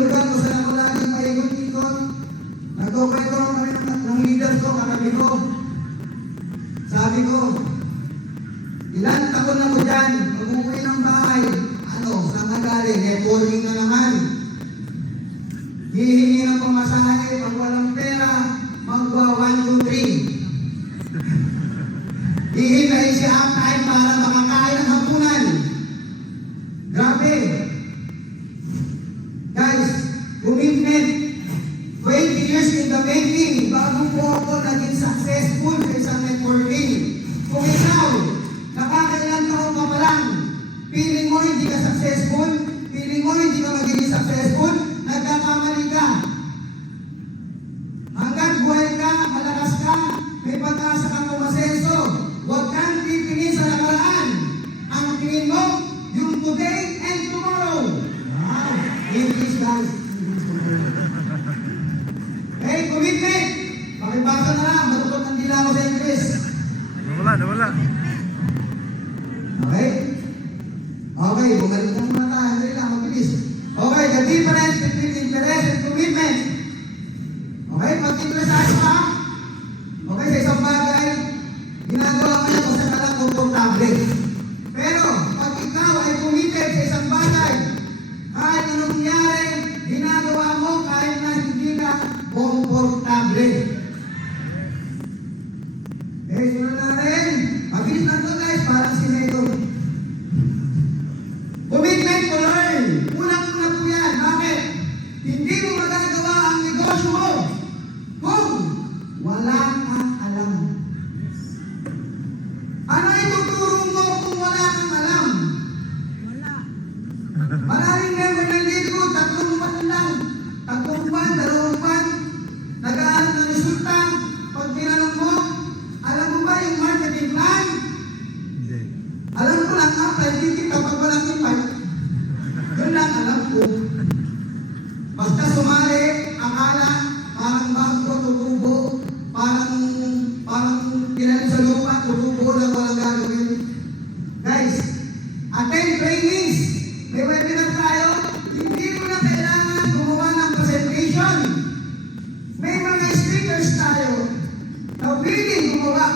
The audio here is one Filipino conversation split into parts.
lugar kung saan ako laging paikot-ikot. Nagkukwento kami ng leader ko, katabi ko. Sabi ko, ilan taon na ko dyan, pag-uwi ng bahay, saan na galing? Calling na naman. Hihingi ng pamasahe, pag walang pera, magwa 1, 2, 3. Hihintayin si half-time para makakain ng hapunan. Grabe. Guys, commitment. 20 years in the making, bago po ako naging successful sa isang networking. Kung ikaw, nakakailang taon ka pa lang, feeling mo hindi ka successful, feeling mo hindi ka magiging successful, nagkakamali ka. Hanggang buhay ka, malakas ka, may pag-asa kang umasenso, huwag kang titingin sa nakaraan. Ang tingin mo, yung today and tomorrow. Wow, English guys. Hey, commitment! Pakibasa na lang, matutot ang dila ko sa English. Nawala. Okay? Okay, magaling ka muna tayo. Hindi lang, mabilis. Okay, the difference between interest and commitment. Okay, pag-interesado ka, okay, sa isang bagay, ginagawa mo yan kung saan ka lang komportable. Pero, pag ikaw ay committed sa isang bagay, kahit anong nangyari, ginagawa mo kahit na hindi ka komportable. Eh, sunod natin. Mabilis lang ito guys, parang si Medo. Commitment to learn. Unang-una po yan. Bakit? Hindi mo magagawa ang negosyo mo kung wala kang alam. Ano ituturo mo kung wala kang alam? Wala. Maraming member ng ligo, 3 buwan lang. 3 buwan, 2 buwan. Nag-aaral ng resulta. Pag tinanong mo, alam mo ba yung marketing plan? Alam ko lang apply ticket kapag walang impact. Yun lang alam ko. Basta sumali, akala, parang bangko, tutubo, parang tinalim sa lupa, tutubo lang walang gagawin. Guys, attend trainings. May webinar tayo. Hindi mo na kailangan gumawa ng presentation. May mga speakers tayo na willing gumawa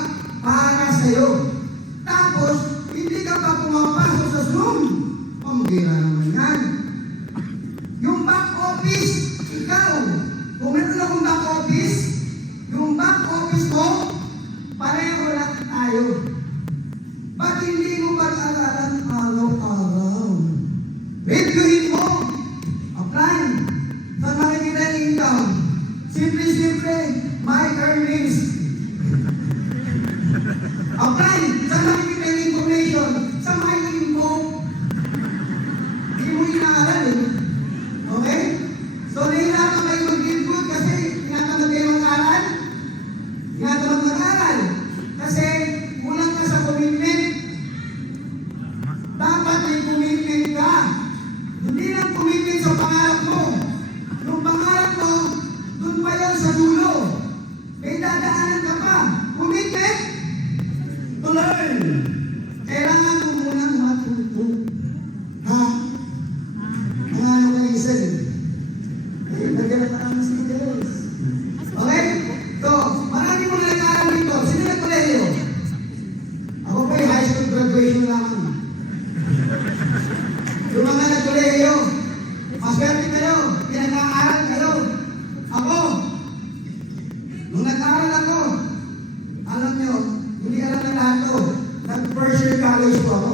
para sa'yo. Tapos, hindi ka pa pumapasok sa Zoom. Pambira naman yan. Yung back office, ikaw. Kung meron akong back office, yung back office mo, pareho lang tayo. Ba't hindi mo pag-aralan araw-araw? Reviewin mo. Apply. Sa makikita yung income. Simple-simple, my earnings. Apply. Sa makikita yung information. Sa makikita mo. Hindi mo inaaral eh. Okay? So, nahihirapan kayo mag-give good kasi tinatamad kayo mag-aral. Tinatamad mag-aral. Kasi kulang ka sa commitment. Dapat may commitment ka. Hindi lang commitment sa pangarap mo. Yung pangarap mo, doon pa yun sa dulo. May dadaanan ka pa. Commitment to learn. Kailangan mo munang matuto. Ha? Mga ano ka isa eh. Nagganap na ang speakers. Okay? So, marami mo na nag-aaral dito. Sino nag-kolehiyo? Ako pa yung high school graduation lang. Yung mga nag-kolehiyo, maswerte kayo, pinag-aaral kayo. Ako, nung nag-aaral ako, alam nyo, hindi alam na lahat to. Nag-first year college ko ako.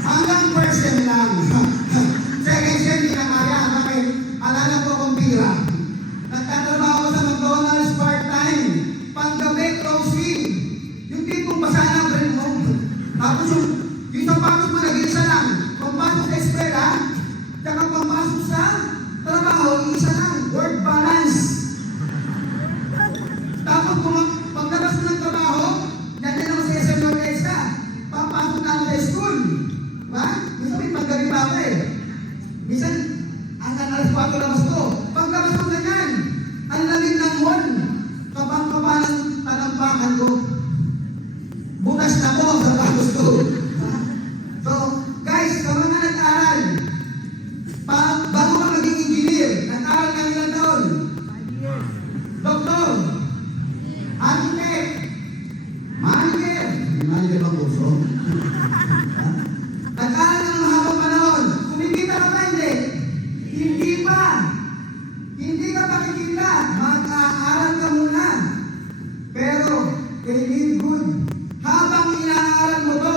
Hanggang first year lang. Second year, hindi na kaya. Bakit? Alala ko akong bira. Nagtatrabaho ako sa McDonald's part-time. Panggabi, closing. Yung tipong basa na bread mo. Tapos yung sapatos mo nag-iisa lang. Pagpasok sa eskwela, tsaka pagpasok sa trabaho, isa lang. Work balance. Tapos paglabas mo ng trabaho, nandiyan ako sa SM Nortesta. Papasok na ako sa school. Diba? Minsan may paggabi pa ako eh. Minsan, hanggang alas 4 labas ko. Paglabas ko ganyan, ang lamig ng mall. Kapang-kapa ng talampakan ko. Bukas na po sa batos ko. So, guys, sa mga nag-aaral, bago ka manager ng kurso. Nag-aaral ng mahabang panahon. Kumikita ka ba? Hindi. Hindi pa. Hindi ka pakikita. Mag-aaral ka muna. Pero, kay Live Good, habang inaaral mo to,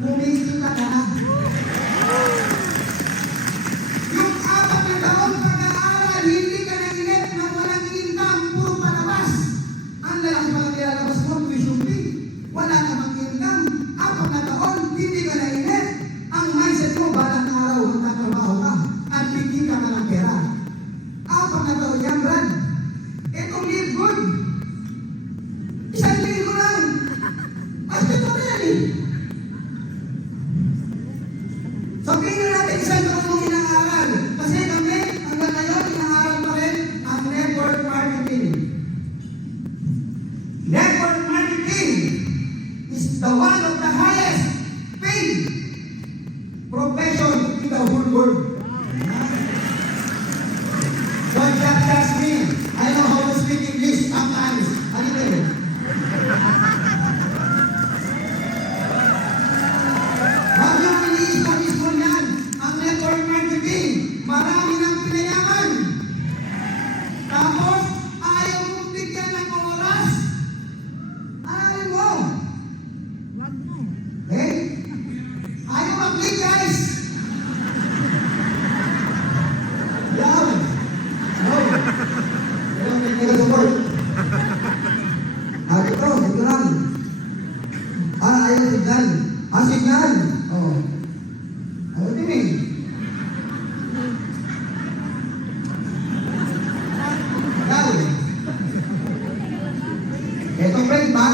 kumikita ka na. Yung 4 na taon pag-aaral, hindi ka nag-inip na walang income, puro palabas. Ang lalaki mga nilalabas mo, tuition fee. Wala namang income. 4 na taon, hindi ka nag-inip. Ang mindset mo, balang araw, magtatrabaho ka at kikita ka ng pera. 4 na taon yan, Brad. Itong Live Good, 1 linggo lang. Basta ito na yan eh. Sabihin na natin isang taon mong inaaral. Kasi kami, hanggang ngayon, inaaral pa rin ang network marketing. Network marketing is the one of the highest paid profession in the whole world. Don't just ask me. I know how to speak English sometimes. Ano yun? Huwag niyo iniisip-isip yan. Ang network marketing, marami ng pinayaman. Tapos, ayaw mong bigyan ng oras. Aralin mo. Eh? Ayaw mag-click, guys. Yan. No. Ayaw mag-click support. Ito lang. Ayaw signal. Signal. Oh. Ayaw din eh. Ayaw. Ito friend ba?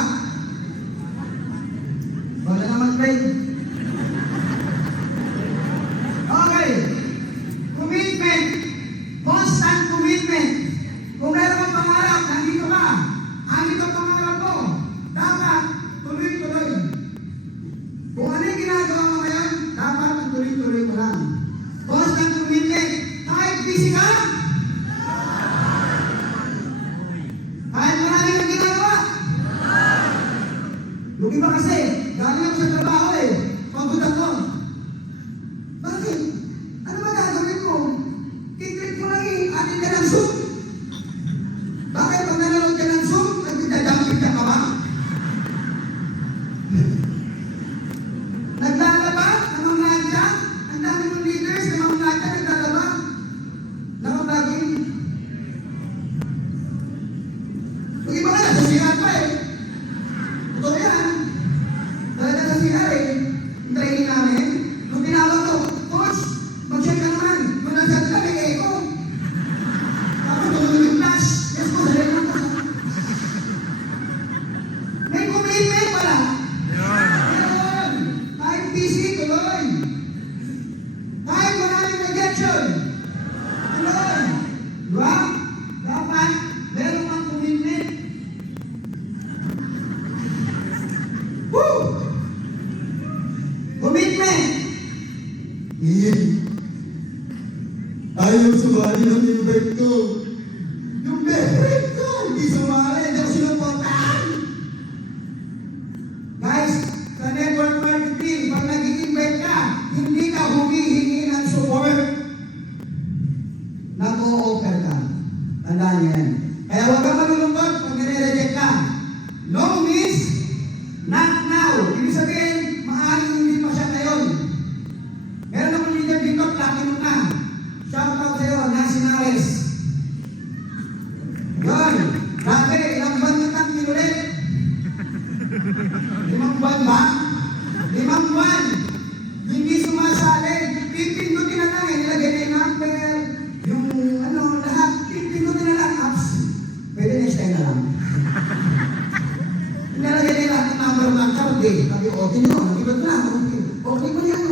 Wala naman friend. Okay. Commitment. Constant commitment. Kung meron kang pangarap, nandito ka. Andito ang pangarap ko. Dapat tuloy-tuloy. Kung ano yung ginagawa mo ngayon, dapat tuloy-tuloy mo lang. Constant commitment. Kahit busy ka, kahit marami kang ginagawa. Yung iba kasi, galing ako sa trabaho eh. Pagod ako. Bakit? Ano ba gagawin mo? Kiklik mo lang eh. Atin ka ng soup. Bakit pag nanonood ka ng soup, nagdadamping ka pa ba? Naglalaba? Namamladya? Ang dami mong leaders, namamladya, naglalaba? Namamlaging? Yung iba nga, nasasihan pa eh. Totoo yan. Talaga nasasihan eh. Yung training namin, nung tinawag ko, Coach, mag-check ka naman. Nung nasa ka, may echo. Tapos tulungan yung flash. Yes po, dali lang ka. May commitment pala. Meron. Kahit busy, tuloy. Kahit maraming rejection. Tuloy. Diba? Dapat, meron kang commitment. Woo! Commitment. Ayaw sumali ng invite ko. Yung best friend ko, hindi sumali, hindi ako sinuportahan. Guys, sa network marketing, pag nag-i-invite ka, hindi ka humihingi ng support. Nag-o-offer ka. Tandaan niyo yan. Kaya huwag kang malulungkot pag nire-reject ka. No means not now. Ibig sabihin, maaaring hindi pa siya ngayon. Meron akong leader dito, platinum na. Shout out sa'yo, Nancy Nares. Yun. Dati, ilang buwan na tang kinulit? 5 buwan ba? 5 buwan. Hindi sumasali. Pipindutin na lang. Nilagay na yung number. Yung ano, lahat. Pipindutin na lang. Apps. Pwede next time na lang. Nilagay na yung lahat ng number ng card eh. Sabi, okay nyo. Nag-ibot na. Okay ko yan.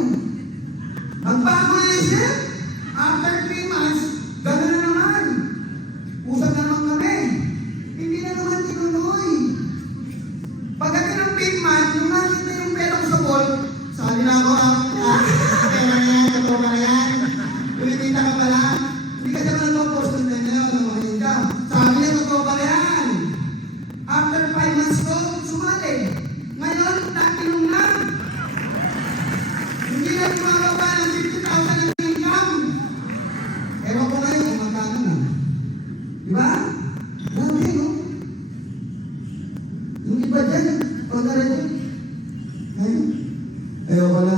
Magbago na siya. After 3 months, gano'n na naman. Usap na naman kami. Hindi na naman tinuloy. Pagdating ng 5th month, nung nakita yung pera ko sa ball, sabi na ako, pera na yan, totoo ka na yan. Kumikita ka pala. Hindi ka naman nag-post ng ganyan ng mga income. Sabi niya, totoo ka na yan. After 5 months ko, sumali. Ngayon, Ayoko na.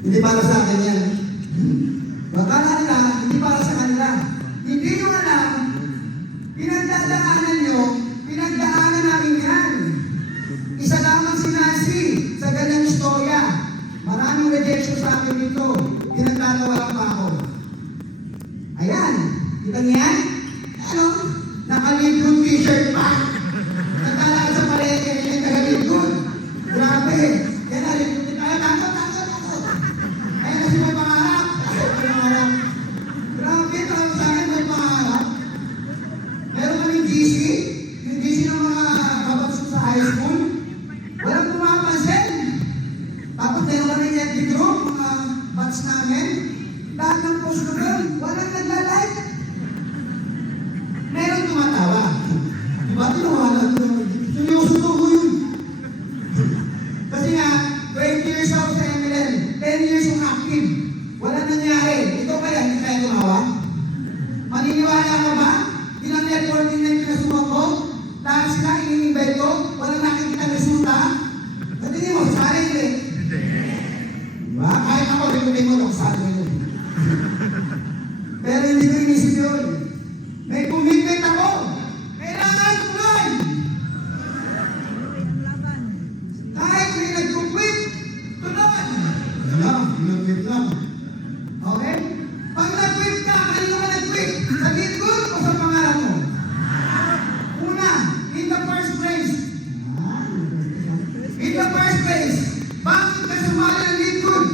Hindi para sa akin yan. Bakala nila, hindi para sa kanila. Hindi nyo alam, pinagdadaanan nyo, pinagdaanan namin yan. Isa lamang si Nancy sa ganyang istorya. Maraming rejection sa akin dito. Pinagtatawalan pa ako. Ayan. Kita niyo yan? Ano? Naka-Lidgood t-shirt pa. Naglalakad sa palengke, hindi naka-Lidgood. Grabe. Yan na, Lidgood. Kaya takot. Ayan na si may pangarap. May pangarap. Grabe, tawag sa akin may pangarap. Meron kaming GC. Yung GC ng mga kabagsok sa high school. Walang pumapansin. Tapos meron kami FB group, mga batch namin. Lahat ng post ko doon, walang nagla-like. Meron tumatawa. Diba tinawalan ko? Seryoso to ko yun. Kasi nga, 20 years ako sa MLN, 10 years yung active. Walang nangyari. Ito kaya, hindi tayo tumawa? Maniniwala ka ba? Ilang networking na yung pinasumak ko? Dahil sila ini-invite ko, walang nakikita ng resulta. Natingin mo, sa akin eh. Diba? Kahit ako, rin mo lang sa akin yun. Pero hindi ko inisip yun. May commitment ako. Kailangan tuloy. Kahit may nag-quit, tuloy. Pinag-quit lang. Okay? Pag nag-quit ka, kanino ka nag-quit? Sa Lidgood o sa pangarap mo? Una, in the first place. In the first place, bakit ka sumali ng Lidgood?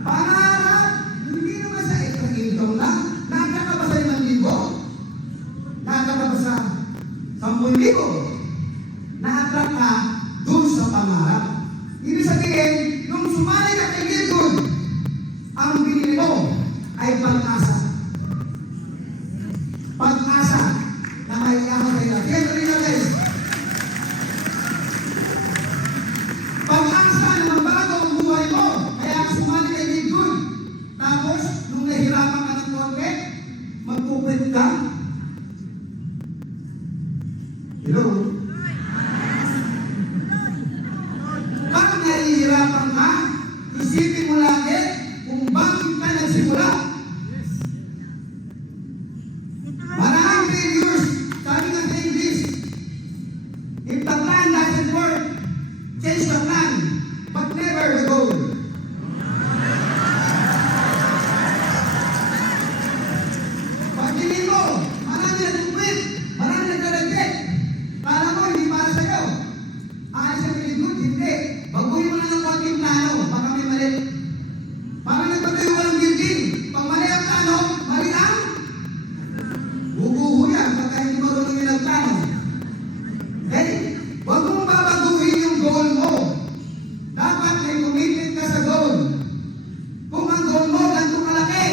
Pangarap, hindi naman sa extra income lang. Nagka ka ba sa 5,000? Nagka ka ba sa 10,000? Na-attract ka dun sa pangarap. Ibig sabihin, nung sumali ka kay Lidgood, ang binili mo ay pag-asa. Pag-asa na may yaman kayo. Kaya rin natin. Pag-asa na magbago ang buhay mo. Kaya ka sumali kay Lidgood. Tapos, nung nahirapan ka ng konti, magpupwet ka. Hello? Pag nahihirapan ka, isipin mo lagi kung bakit ka nagsimula. Maraming failures, sabi nga sa English, if the plan doesn't work, change the plan, but never the goal. Pagtingin mo, marami nag-quit, marami nag-reject. Kala mo, hindi para sa'yo. Alis sa Lidgood, hindi. Baguhin mo lang ng konting plano, baka may mali. Parang nagpatayo ka ng building. Pag mali ang plano, mali ang bubuho yan, pagka hindi marunong yung nagplano. Okay? Huwag mong babaguhin yung goal mo. Dapat may commitment ka sa goal. Kung ang goal mo, ganito kalaki.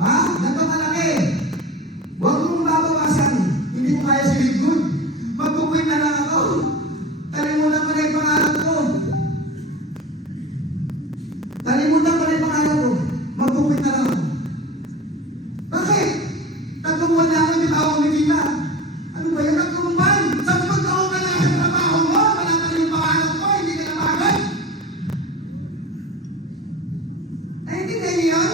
Ha? Ganito kalaki. Huwag mong babawasan. Hindi mo kaya sa Lidgood. Magpupuin na lang ako. Kalimutan ko na yung pangarap ko. Kalimutan ko na yung pangarap ko. Magpupuin na lang ako. Bakit? 3 buwan na ako yung tawag ni Tita. Ano ba yan? 3 buwan? 10 taon ka na sa trabaho mo. Wala ka na yung pangarap ko. Hindi ka napagod. Naintindihan niyo yun?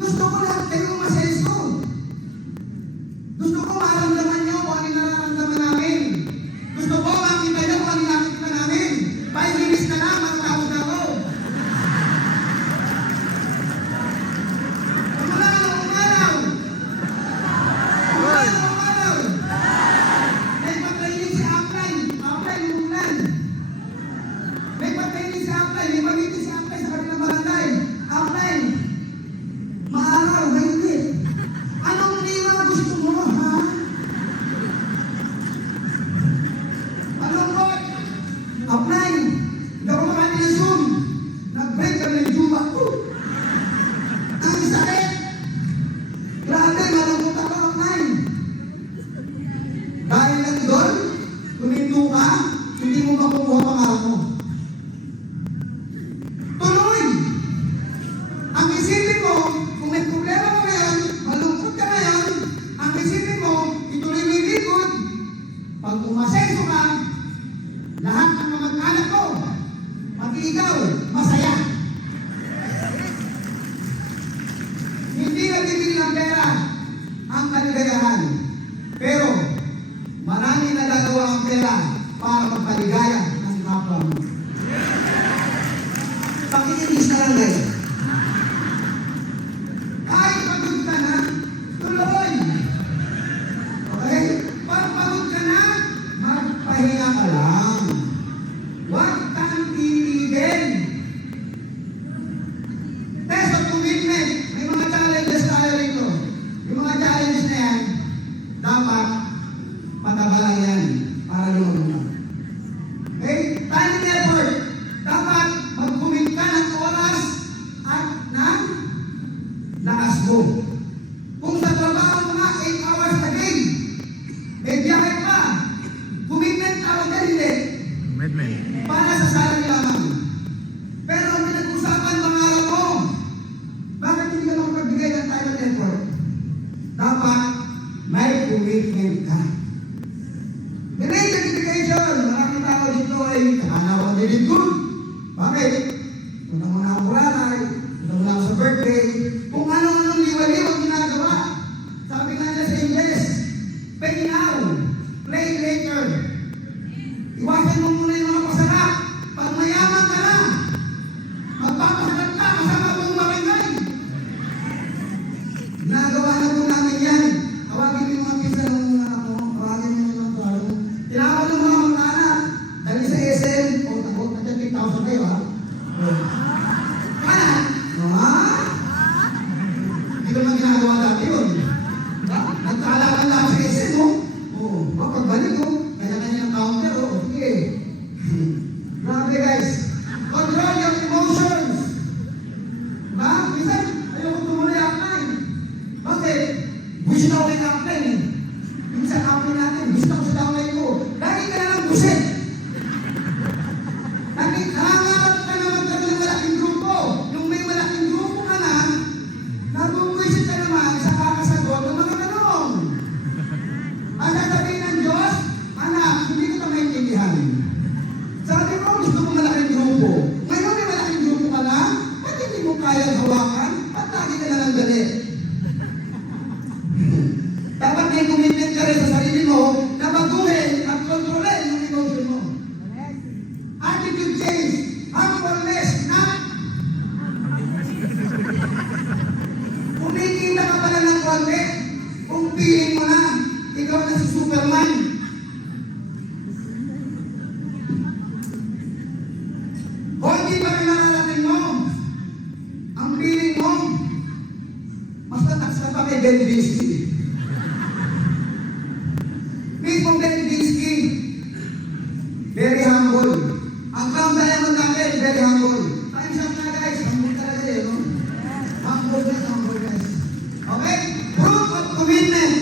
Gusto ko lahat kayo masense ko. Gusto ko maramdaman niyo kung ano nararamdaman namin. Gusto ko makita niyo kung ano nakikita namin. 5 minutes na lang, matapos na ako. Umalaw! May pag-training si Upline. Upline, umulan. May pag-training si Upline. May pag-meeting si Upline sa kabilang barangay. Upline. Maaraw, mainit. Anong lima gusto mo, ha? Anong bot? Upline. Hindi ako makati ng Zoom. Nag-break kami ng Zoom ako. Ang sakit. Grabe, malungkot ako, Upline. Dahil lang doon, tuminto ka, hindi mo makukuha pangarap mo. Tuloy! Ang isipin mo, kung may problema mo ngayon, malungkot ka ngayon, ang isipin mo, ituloy mo yung Lidgood, Redman. Para sa sarang lamang. Pero ang pinag-usapan, pangarap mo. Bakit hindi ka makapagbigay ng time and effort? Dapat may commitment ka. Delayed gratification. Maraming tao dito ay nakanawan din good. Bakit? Punta mo na ang Boracay, punta mo na ako sa birthday, kung ano-anong liwaliw ang ginagawa. Sabi nga nila sa Ingles, pay now, play later. Iwasan mo muna yung mga pasarap. Pag mayaman ka na, magpapasarap ka kasama mong maringay. Nagawa na po namin yan. Tawagin mo yung mga pinsan ng mga anak mo, tawagin mo yung mga tao. Tinawag ng mga mag-anak. Dali sa SM, o takot na dyan 8,000 kayo ha. Kaya, no ha? Hindi ko naman ginagawa dati yun. Nagkaalaman lang sa SM, no? Oo, pagbalik, no? Kanya-kanya ng counter, oh, sige. Grabe guys. Control your emotions. Diba? Minsan, ayoko tumuloy apply. Bakit? Gusto na ako yung apply eh. Minsan apply natin, gusto ko sa downline ko. Lagi ka na lang buset. Nakikhangat ka naman ka ng malaking grupo. Nung may malaking grupo ka na, nabubwisit ka naman sa kakasagot ng mga tanong. Ang sasabihin ng Diyos, anak, hindi ko ito maintindihan. Sabi mo, gusto mo malaking grupo. Ngayon may malaking grupo ka na, ba't hindi mo kayang hawakan? Ba't lagi ka na lang galit? Dapat may commitment ka rin sa sarili mo na baguhin at kontrolin yung emotion mo. Attitude change, humbleness, not. Kumikita ka pala ng konti, kung piling mo na, ikaw na si Superman. O hindi pa rin nararating mo, ang piling mo, mas nataks ka pa kay Ben Binsky. Mismong Ben Binsky, very humble. Ang crown diamond natin, very humble. Time's up na guys, humble talaga eh, no? Humble guys. Okay? Proof of commitment.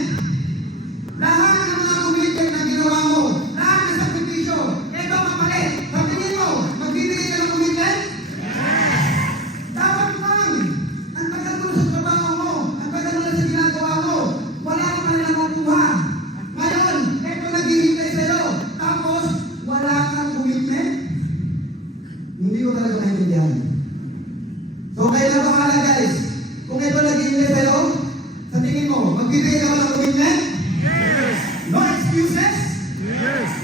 Lahat ng mga commitment na ginawa mo, lahat ng sakripisyo, ito kapalit. Sa tingin mo, magbibigay ka ng commitment? Dapat man. Ang tagal mo sa trabaho mo, ang tagal mo sa ginagawa mo, wala ka man lang makuha. Ngayon, ito naghihintay sa'yo. Tapos, wala kang commitment? Hindi ko talaga maintindihan. So, kailan ba pala guys? Kung ito naghihintay sa'yo, sa tingin mo, magbibigay ka ba ng commitment? Yes! No excuses? Yes!